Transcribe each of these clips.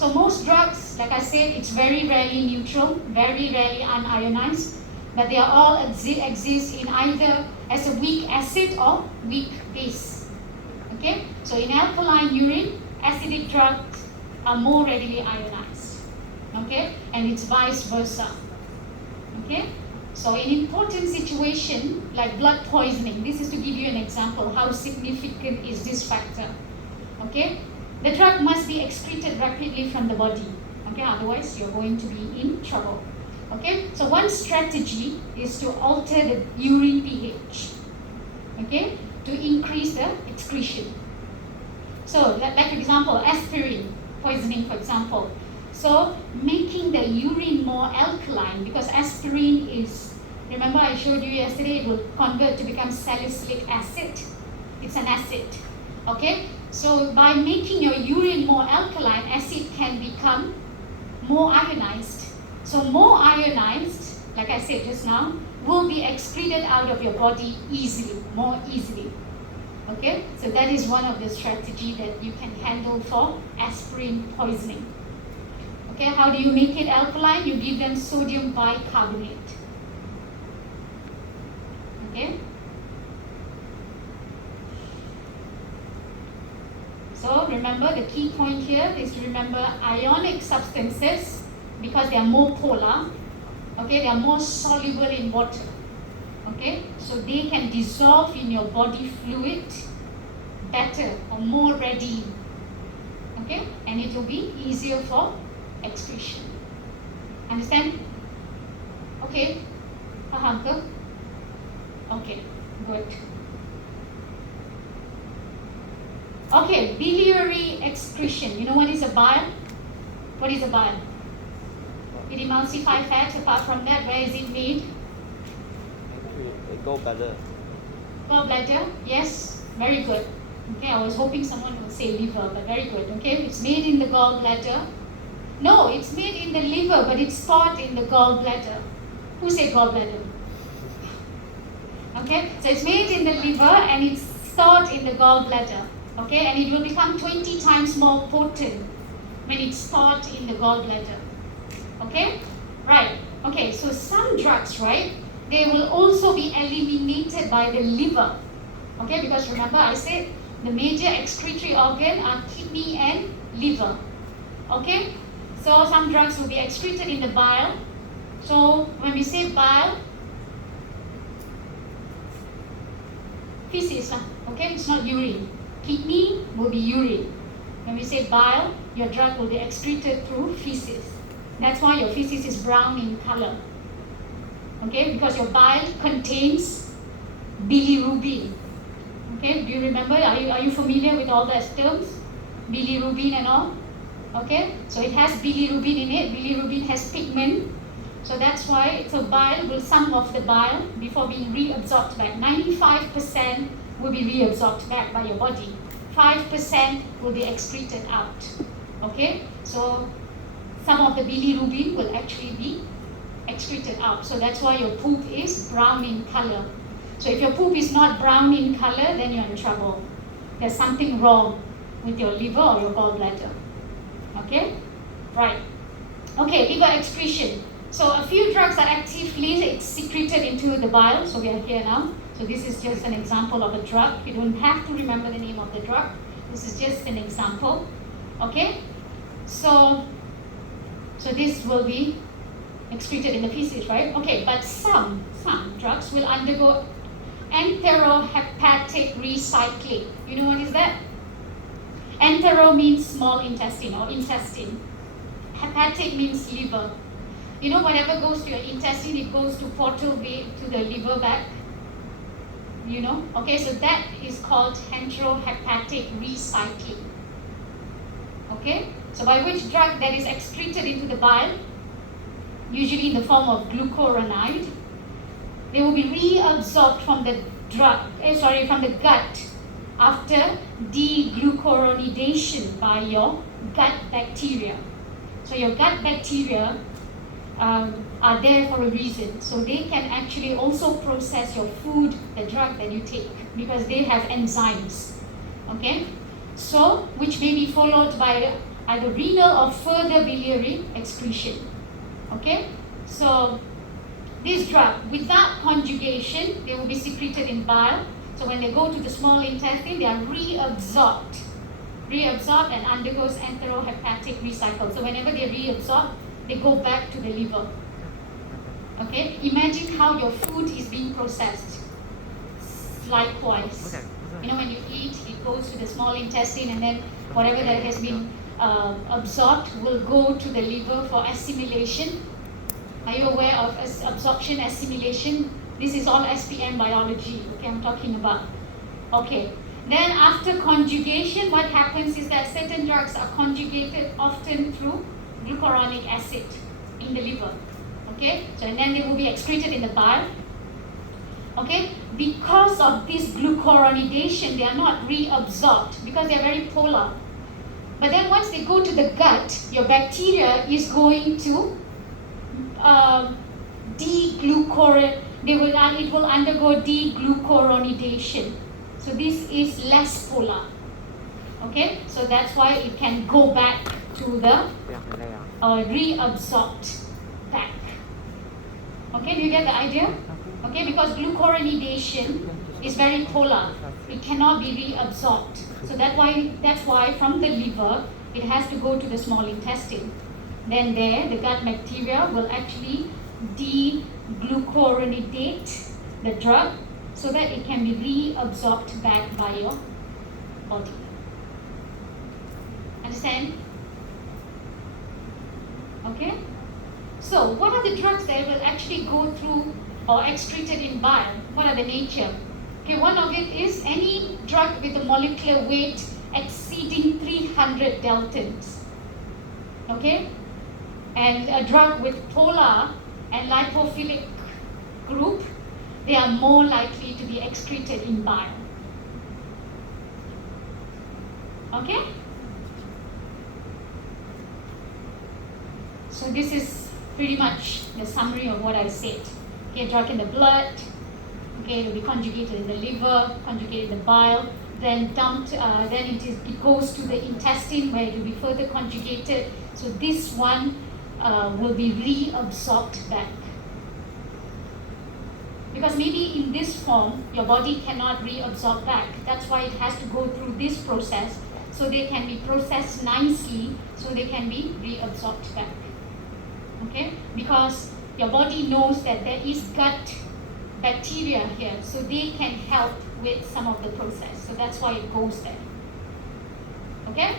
So most drugs, like I said, it's very rarely neutral, very rarely unionized, but they are all exist in either as a weak acid or weak base. Okay, so in alkaline urine, acidic drugs are more readily ionized. Okay, and it's vice versa. Okay, so in important situation like blood poisoning, this is to give you an example how significant is this factor. Okay, the drug must be excreted rapidly from the body. Okay, otherwise you're going to be in trouble. Okay, so one strategy is to alter the urine pH. Okay, to increase the excretion. So, like for example, aspirin poisoning, for example. So, making the urine more alkaline, because aspirin is, remember I showed you yesterday, it will convert to become salicylic acid. It's an acid. Okay, so by making your urine more alkaline, acid can become more ionized. So more ionized, like I said just now, will be excreted out of your body easily, more easily. Okay, so that is one of the strategies that you can handle for aspirin poisoning. Okay, how do you make it alkaline? You give them sodium bicarbonate. Okay. So remember, the key point here is to remember ionic substances, because they are more polar, okay, they are more soluble in water. Okay, so they can dissolve in your body fluid better or more readily. Okay, and it will be easier for excretion. Understand? Okay, faham ke? Okay, good. Okay, biliary excretion. You know what is a bile? What is a bile? It emulsifies fats. Apart from that, where is it made? Gallbladder. Gallbladder, yes, very good. Okay, I was hoping someone would say liver, but very good. Okay, it's made in the gallbladder. No, it's made in the liver, but it's stored in the gallbladder. Who said gallbladder? Okay, so it's made in the liver and it's stored in the gallbladder. Okay, and it will become 20 times more potent when it's stored in the gallbladder. Okay, right. Okay, so some drugs, right, they will also be eliminated by the liver. Okay, because remember I said the major excretory organ are kidney and liver. Okay, so some drugs will be excreted in the bile. So when we say bile, feces, okay, it's not urine. Kidney will be urine. When we say bile, your drug will be excreted through feces. That's why your feces is brown in color. Okay, because your bile contains bilirubin. Okay, do you remember? Are you familiar with all those terms? Bilirubin and all? Okay, so it has bilirubin in it. Bilirubin has pigment. So that's why bile will, some of the bile, before being reabsorbed back, 95% will be reabsorbed back by your body. 5% will be excreted out. Okay, so some of the bilirubin will actually be excreted out. So that's why your poop is brown in color. So if your poop is not brown in color, then you're in trouble. There's something wrong with your liver or your gallbladder. Okay, right. Okay, liver excretion. So a few drugs are actively secreted into the bile. So we are here now. So this is just an example of a drug. You don't have to remember the name of the drug. This is just an example. Okay? So this will be excreted in the feces, right? Okay, but some drugs will undergo enterohepatic recycling. You know what is that? Entero means small intestine or intestine. Hepatic means liver. You know, whatever goes to your intestine, it goes to portal vein to the liver back. You know? Okay, so that is called enterohepatic recycling. Okay? So by which drug that is excreted into the bile, usually in the form of glucuronide, they will be reabsorbed from the from the gut after deglucuronidation by your gut bacteria. So your gut bacteria are there for a reason. So they can actually also process your food, the drug that you take, because they have enzymes. Okay? So, which may be followed by either renal or further biliary excretion. Okay, so this drug, without conjugation, they will be secreted in bile. So when they go to the small intestine, they are reabsorbed and undergoes enterohepatic recycle. So whenever they reabsorb, they go back to the liver. Okay, imagine how your food is being processed. Likewise, when you eat, it goes to the small intestine, and then whatever that has been absorbed will go to the liver for assimilation. Are you aware of absorption, assimilation? This is all SPM biology, okay, I'm talking about. Okay, then after conjugation, what happens is that certain drugs are conjugated often through glucuronic acid in the liver. Okay, so and then they will be excreted in the bile. Okay, because of this glucuronidation, they are not reabsorbed because they are very polar. But then once they go to the gut, your bacteria is going to it will undergo deglucuronidation. So this is less polar. Okay, so that's why it can go back to the reabsorbed back. Okay, do you get the idea? Okay, because glucuronidation is very polar. It cannot be reabsorbed. So that's why from the liver, it has to go to the small intestine. Then there, the gut bacteria will actually deglucuronidate the drug so that it can be reabsorbed back by your body. Understand? Okay? So, what are the drugs that will actually go through or excreted in bile? What are the nature? Okay, one of it is any drug with a molecular weight exceeding 300 daltons. Okay? And a drug with polar and lipophilic group, they are more likely to be excreted in bile. Okay? So this is pretty much the summary of what I said. Okay, drug in the blood, okay, it will be conjugated in the liver, conjugated in the bile, then dumped, then it goes to the intestine where it will be further conjugated. So this one will be reabsorbed back. Because maybe in this form, your body cannot reabsorb back. That's why it has to go through this process, so they can be processed nicely, so they can be reabsorbed back. Okay? Because your body knows that there is gut bacteria here, so they can help with some of the process. So that's why it goes there. Okay?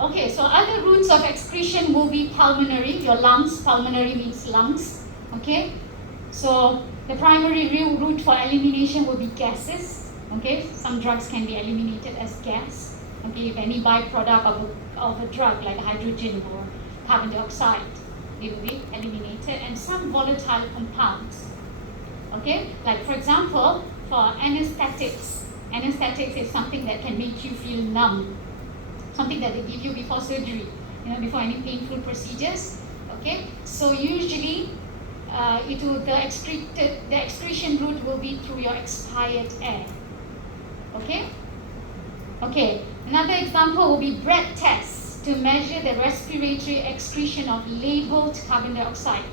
Okay, so other routes of excretion will be pulmonary, your lungs. Pulmonary means lungs. Okay? So the primary route for elimination will be gases. Okay? Some drugs can be eliminated as gas. Okay, if any byproduct of a drug like hydrogen or carbon dioxide, it will be eliminated, and some volatile compounds. Okay, like for example, for anesthetics is something that can make you feel numb, something that they give you before surgery, before any painful procedures. Okay, so usually the excretion route will be through your expired air. Okay. Okay, another example will be breath tests to measure the respiratory excretion of labeled carbon dioxide.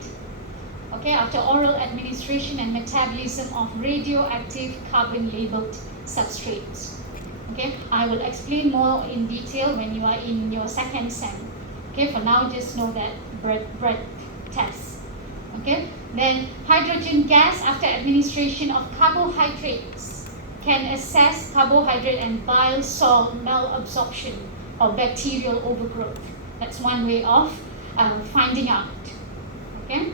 Okay, after oral administration and metabolism of radioactive carbon labeled substrates. Okay, I will explain more in detail when you are in your second sem. Okay, for now just know that breath tests. Okay, then hydrogen gas after administration of carbohydrates can assess carbohydrate and bile salt malabsorption or bacterial overgrowth. That's one way of finding out. Okay?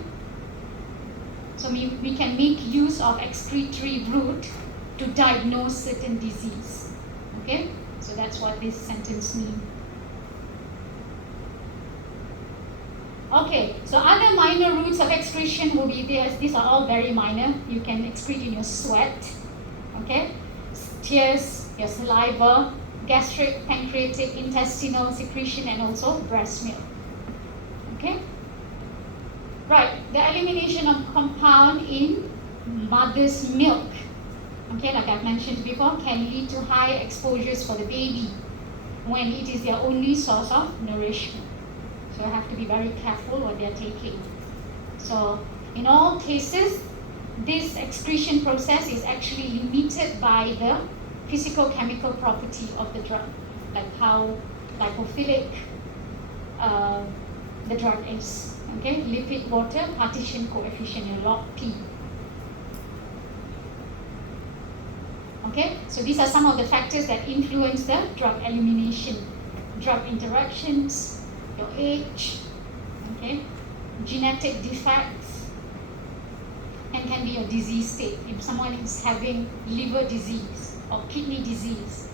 So we can make use of excretory route to diagnose certain disease. Okay? So that's what this sentence means. Okay, so other minor routes of excretion will be there. These are all very minor. You can excrete in your sweat. Okay? Tears, your saliva, gastric, pancreatic, intestinal secretion, and also breast milk. Okay? Right, the elimination of compound in mother's milk. okay, like I've mentioned before, can lead to high exposures for the baby when it is their only source of nourishment. So you have to be very careful what they're taking. So in all cases, this excretion process is actually limited by the physical chemical property of the drug, like how lipophilic the drug is. Okay, lipid water partition coefficient, your log P. Okay, so these are some of the factors that influence the drug elimination. Drug interactions, your age, okay, genetic defects, and can be a disease state. If someone is having liver disease or kidney disease,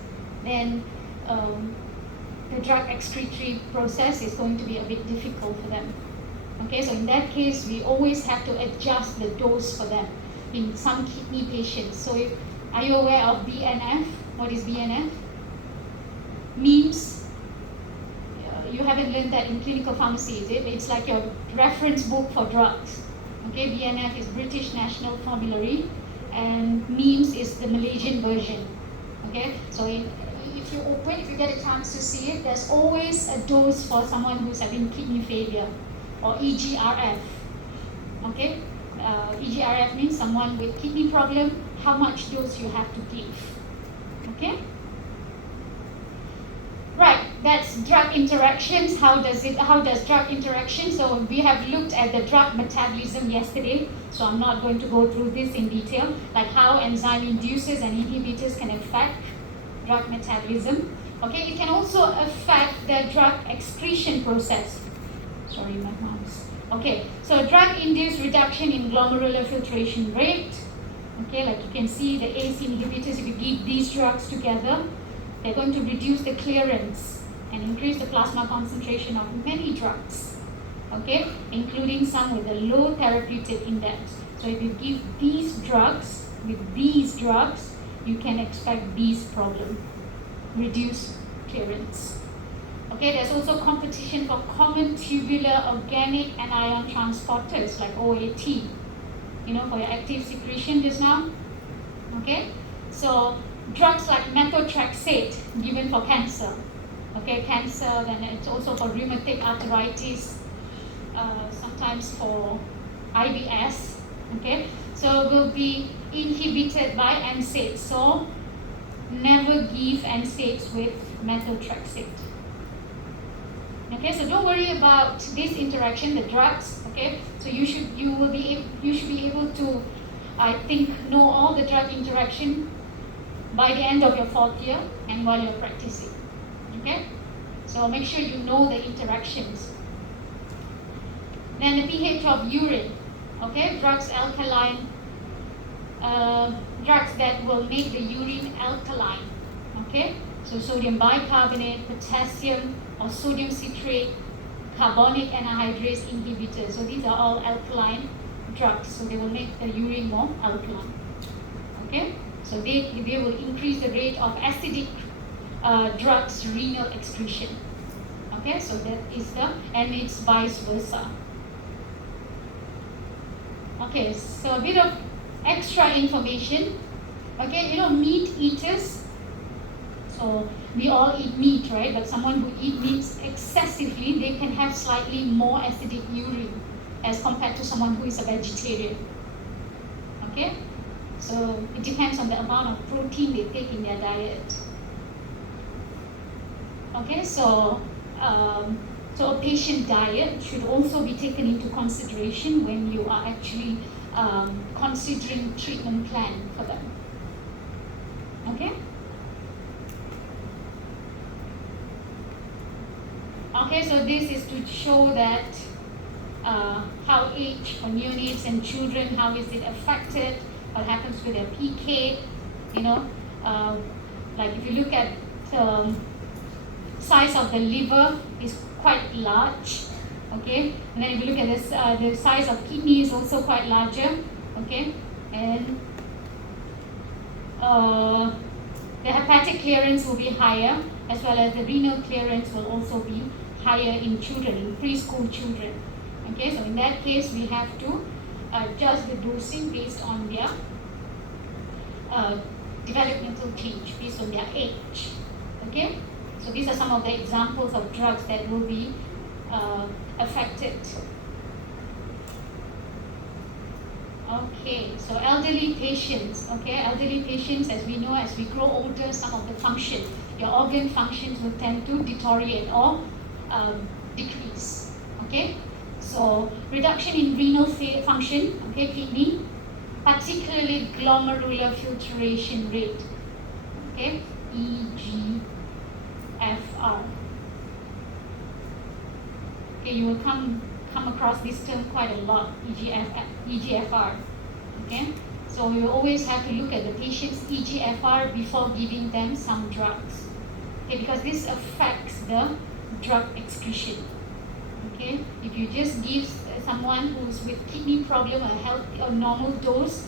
then the drug excretory process is going to be a bit difficult for them. Okay, so in that case, we always have to adjust the dose for them in some kidney patients. So are you aware of BNF? What is BNF? Means, you haven't learned that in clinical pharmacy, is it? It's like your reference book for drugs. Okay, BNF is British National Formulary, and MEMS is the Malaysian version. Okay, so if you get a chance to see it, there's always a dose for someone who's having kidney failure, or EGRF. Okay, EGRF means someone with kidney problem, how much dose you have to give. Okay. Right, that's drug interactions. How does drug interaction? So we have looked at the drug metabolism yesterday, so I'm not going to go through this in detail, like how enzyme inducers and inhibitors can affect drug metabolism. Okay, it can also affect the drug excretion process. Sorry, my mouse. Okay, so drug-induced reduction in glomerular filtration rate. Okay, like you can see the ACE inhibitors, if you give these drugs together, they're going to reduce the clearance and increase the plasma concentration of many drugs, okay, including some with a low therapeutic index. So if you give these drugs, with these drugs, you can expect these problems, reduced clearance. Okay, there's also competition for common tubular organic anion transporters like OAT, you know, for your active secretion just now. Okay, so drugs like methotrexate given for cancer, okay, cancer, then it's also for rheumatic arthritis, sometimes for IBS, okay, so will be inhibited by NSAIDs. So never give NSAIDs with methotrexate. Okay, so don't worry about this interaction, the drugs. Okay, so you should be able to, I think, know all the drug interaction by the end of your 4th year and while you're practicing. Okay, so make sure you know the interactions. Then the pH of urine. Okay, drugs alkaline, drugs that will make the urine alkaline. Okay, so sodium bicarbonate, potassium or sodium citrate, carbonic anhydrase inhibitors. So these are all alkaline drugs. So they will make the urine more alkaline. Okay, so they will increase the rate of acidic drugs renal excretion. Okay, so that is and it's vice versa. Okay, so a bit of extra information. Okay, you know, meat eaters. So we all eat meat, right? But someone who eats meat excessively, they can have slightly more acidic urine as compared to someone who is a vegetarian. Okay, so it depends on the amount of protein they take in their diet. Okay, so so a patient diet should also be taken into consideration when you are actually considering treatment plan for them. Okay. Okay, so this is to show that how age for neonates and children, how is it affected, what happens to their PK, you know, like if you look at the size of the liver is quite large, okay, and then if you look at this, the size of kidney is also quite larger, okay, and the hepatic clearance will be higher, as well as the renal clearance will also be higher in children, in preschool children. Okay, so in that case, we have to adjust the dosing based on their developmental change based on their age. Okay, so these are some of the examples of drugs that will be affected. Okay, so elderly patients. Okay, elderly patients, as we know, as we grow older, some of the function, your organ functions will tend to deteriorate or decrease. Okay, so reduction in renal function. Okay, kidney, particularly glomerular filtration rate. Okay, EGFR. Okay, you will come across this term quite a lot, EGFR. Okay, so we will always have to look at the patient's EGFR before giving them some drugs. Okay, because this affects the drug excretion. Okay, if you just give someone who's with kidney problem a healthy or normal dose,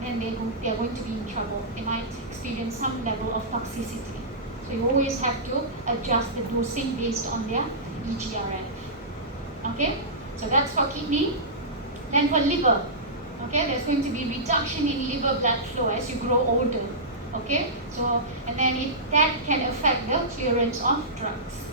then they are going to be in trouble. They might experience some level of toxicity. So you always have to adjust the dosing based on their EGFR. Okay, so that's for kidney. Then for liver, okay, there's going to be reduction in liver blood flow as you grow older. Okay, so and then that can affect the clearance of drugs.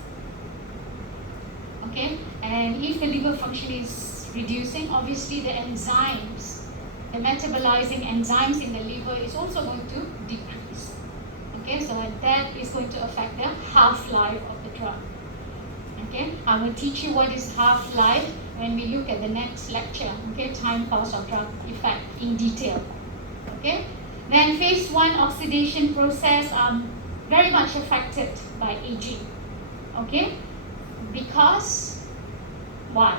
Okay, and if the liver function is reducing, obviously the enzymes, the metabolizing enzymes in the liver is also going to decrease. Okay, so that is going to affect the half-life of the drug. Okay, I will teach you what is half-life when we look at the next lecture. Okay, time course of drug effect in detail. Okay, then phase 1 oxidation process very much affected by aging. Okay, because why?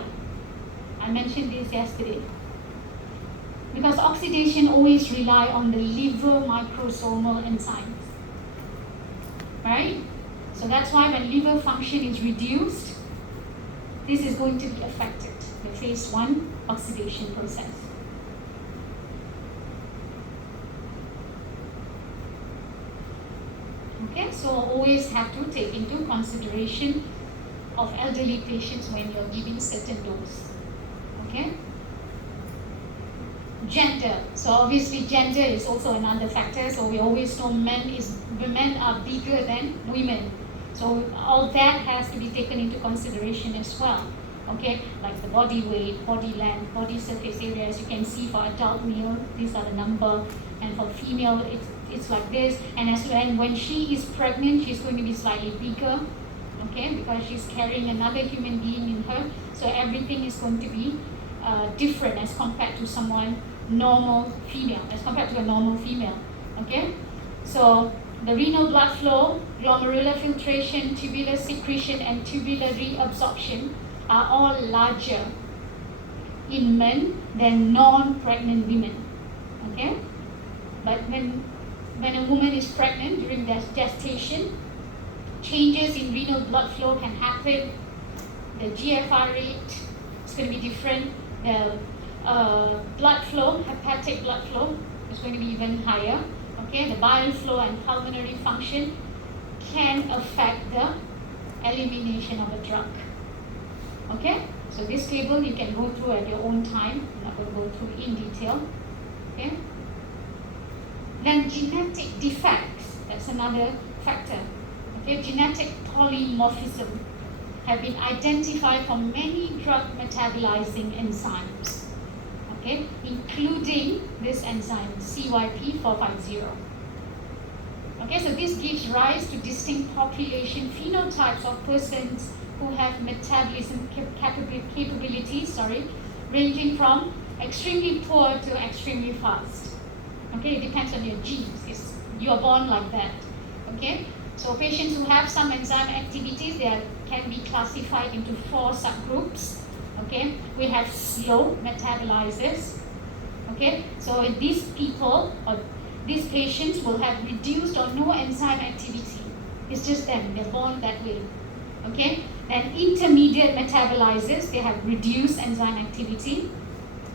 I mentioned this yesterday. Because oxidation always rely on the liver microsomal enzymes, right? So that's why when liver function is reduced, this is going to be affected, the phase 1 oxidation process. Okay, so always have to take into consideration of elderly patients when you're giving certain dose. Okay? Gender. So obviously gender is also another factor. So we always know men are bigger than women. So all that has to be taken into consideration as well. Okay, like the body weight, body length, body surface area. As you can see for adult male, these are the number, and for female, it's like this. And as when she is pregnant, she's going to be slightly bigger. Okay, because she's carrying another human being in her. So everything is going to be different as compared to someone normal female, as compared to a normal female. Okay, so the renal blood flow, glomerular filtration, tubular secretion, and tubular reabsorption are all larger in men than non-pregnant women. Okay, but when a woman is pregnant during their gestation, changes in renal blood flow can happen. The GFR rate is going to be different. The blood flow, hepatic blood flow, is going to be even higher. Okay, the bile flow and pulmonary function can affect the elimination of a drug. Okay, so this table you can go through at your own time. I'm not going to go through in detail. Okay. Then genetic defects, that's another factor. Okay, genetic polymorphism have been identified for many drug metabolizing enzymes. Okay, including this enzyme CYP450. Okay, so this gives rise to distinct population phenotypes of persons who have metabolism capabilities, ranging from extremely poor to extremely fast. Okay, it depends on your genes. You are born like that. Okay, so patients who have some enzyme activities, they can be classified into 4 subgroups. Okay, we have slow metabolizers. Okay, so these people or these patients will have reduced or no enzyme activity. It's just them, they're born that way. Okay, and intermediate metabolizers, they have reduced enzyme activity.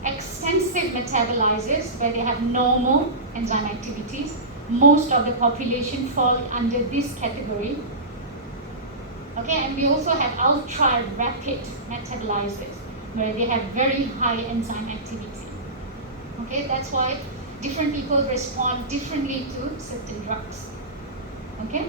Extensive metabolizers, where they have normal enzyme activities. Most of the population fall under this category. Okay, and we also have ultra rapid metabolizers, where they have very high enzyme activity. Okay, that's why different people respond differently to certain drugs. Okay?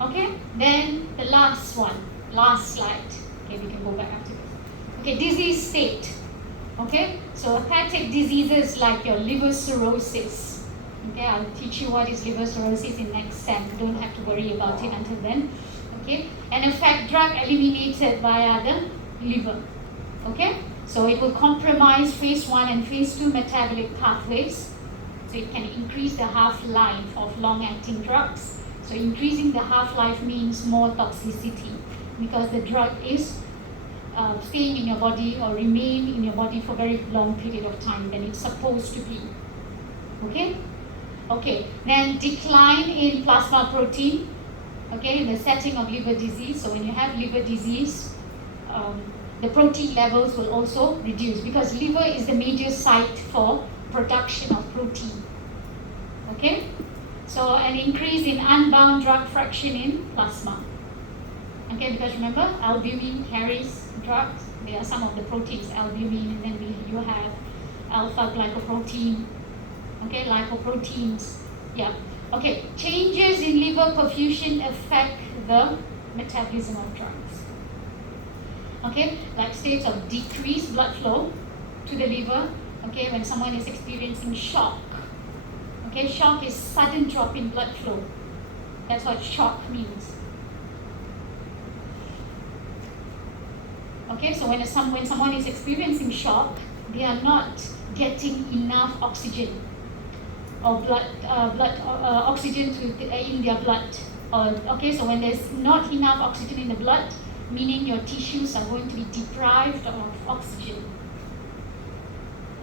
Okay, then the last one, last slide. Okay, we can go back after this. Okay, disease state. Okay, so hepatic diseases like your liver cirrhosis. Okay, I'll teach you what is liver cirrhosis in next sem. You don't have to worry about it until then. Okay, and affect drug eliminated via the liver. Okay, so it will compromise phase 1 and phase 2 metabolic pathways. So it can increase the half-life of long-acting drugs. So increasing the half-life means more toxicity because the drug is staying in your body or remain in your body for a very long period of time than it's supposed to be. Okay? Okay, then decline in plasma protein, okay, in the setting of liver disease. So when you have liver disease, the protein levels will also reduce because liver is the major site for production of protein. Okay? So an increase in unbound drug fraction in plasma. Okay, because remember, albumin carries drugs. There are some of the proteins, albumin, and then you have alpha glycoprotein. Okay, lipoproteins. Yeah. Okay, changes in liver perfusion affect the metabolism of drugs. Okay, like states of decreased blood flow to the liver. Okay, when someone is experiencing shock. Okay, shock is sudden drop in blood flow. That's what shock means. Okay, so when someone is experiencing shock, they are not getting enough oxygen or oxygen in their blood. Okay, so when there's not enough oxygen in the blood, meaning your tissues are going to be deprived of oxygen.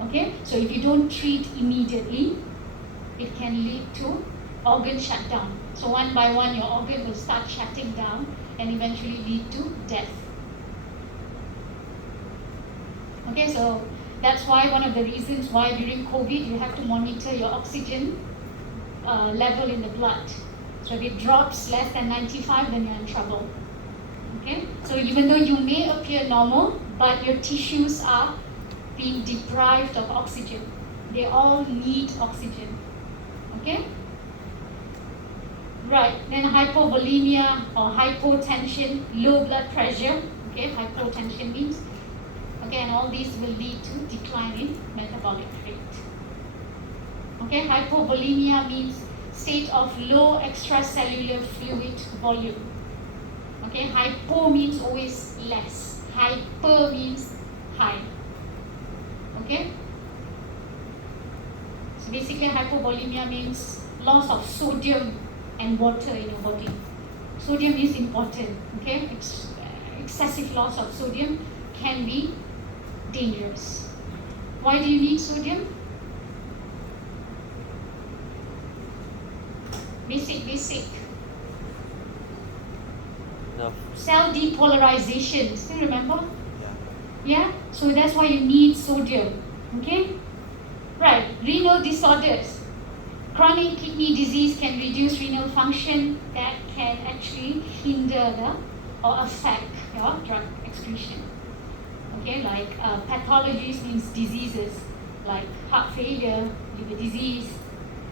Okay, so if you don't treat immediately, it can lead to organ shutdown. So one by one, your organ will start shutting down and eventually lead to death. Okay, so that's why one of the reasons why during COVID you have to monitor your oxygen level in the blood. So if it drops less than 95, then you're in trouble. Okay, so even though you may appear normal, but your tissues are being deprived of oxygen. They all need oxygen. Okay? Right, then hypovolemia or hypotension, low blood pressure. Okay, hypotension means, okay, and all these will lead to decline in metabolic rate. Okay, hypovolemia means state of low extracellular fluid volume. Okay, hypo means always less. Hyper means high. Okay? So basically hypovolemia means loss of sodium and water in your body. Sodium is important. Okay? Excessive loss of sodium can be dangerous. Why do you need sodium? Basic. No. Cell depolarization. Still remember? Yeah? So that's why you need sodium. Okay? Right. Renal disorders. Chronic kidney disease can reduce renal function. That can actually hinder or affect your drug excretion. Okay? Like pathologies means diseases like heart failure, liver disease,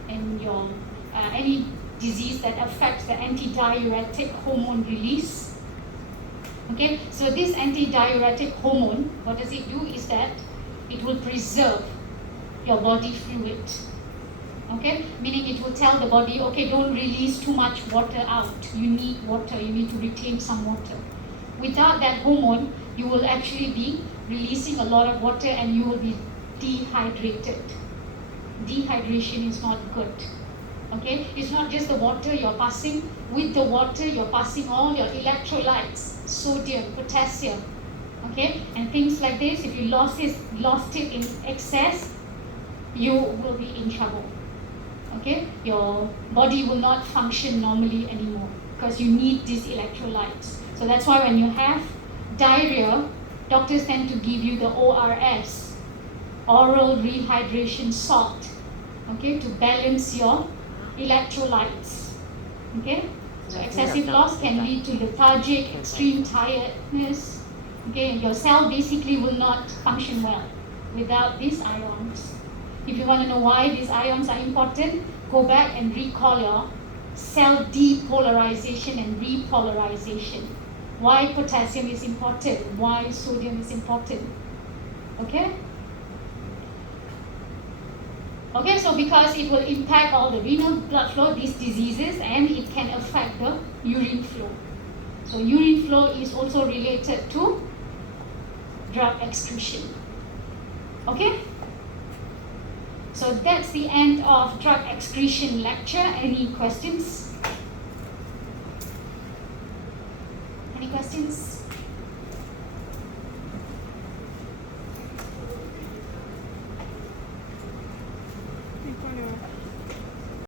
and your any disease that affects the antidiuretic hormone release. Okay, so this antidiuretic hormone, what does it do is that it will preserve your body fluid. Okay, meaning it will tell the body, okay, don't release too much water out. You need water, you need to retain some water. Without that hormone, you will actually be releasing a lot of water and you will be dehydrated. Dehydration is not good. Okay, it's not just the water you're passing. With the water, you're passing all your electrolytes, sodium, potassium, okay, and things like this. If you lost it in excess, you will be in trouble. Okay, your body will not function normally anymore because you need these electrolytes. So that's why when you have diarrhea, doctors tend to give you the ORS, oral rehydration salt, okay, to balance your electrolytes. Okay, So excessive loss can lead to lethargic, extreme tiredness. Okay, your cell basically will not function well without these ions. If you want to know why these ions are important, go back and recall your cell depolarization and repolarization. Why potassium is important, why sodium is important. Okay? Okay, so because it will impact all the renal blood flow, these diseases, and it can affect the urine flow. So urine flow is also related to drug excretion. Okay? So that's the end of drug excretion lecture. Any questions? Any questions?